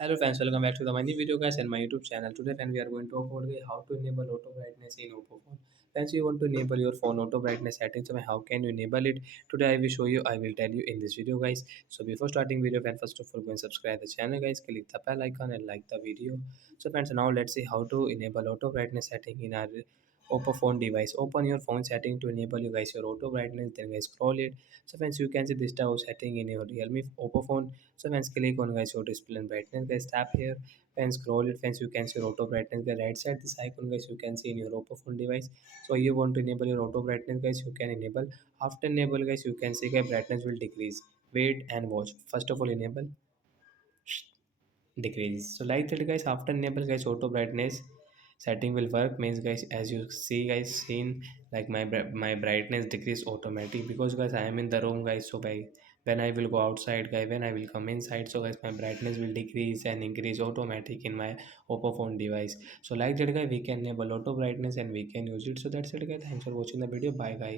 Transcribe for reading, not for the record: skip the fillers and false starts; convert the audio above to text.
Hello friends, welcome back to the my new video guys and my YouTube channel. Today friends, we are going to talk about how to enable auto brightness in Oppo phone. Friends, you want to enable your phone auto brightness settings, so how can you enable it? Today I will show you, I will tell you in this video guys. So before starting video friends, first of all go and subscribe the channel guys, click the bell icon and like the video. So friends, now let's see how to enable auto brightness setting in our Oppo phone device. Open your phone setting to enable you guys your auto brightness, then guys scroll it. So friends, you can see this type of setting in your Realme Oppo phone. So when click on guys your display and brightness guys, tap here and scroll it friends, you can see your auto brightness the right side this icon guys, you can see in your Oppo phone device. So you want to enable your auto brightness guys, you can enable. After enable guys, you can see guys brightness will decrease. Wait and watch. First of all enable, decrease. So like that guys, after enable guys auto brightness setting will work means guys, as you see guys seen, like my brightness decrease automatic because guys I am in the room guys. So by when I will go outside guys, when I will come inside, so guys my brightness will decrease and increase automatic in my Oppo phone device. So like that guys, we can enable auto brightness and we can use it. So that's it guys, thanks for watching the video, bye guys.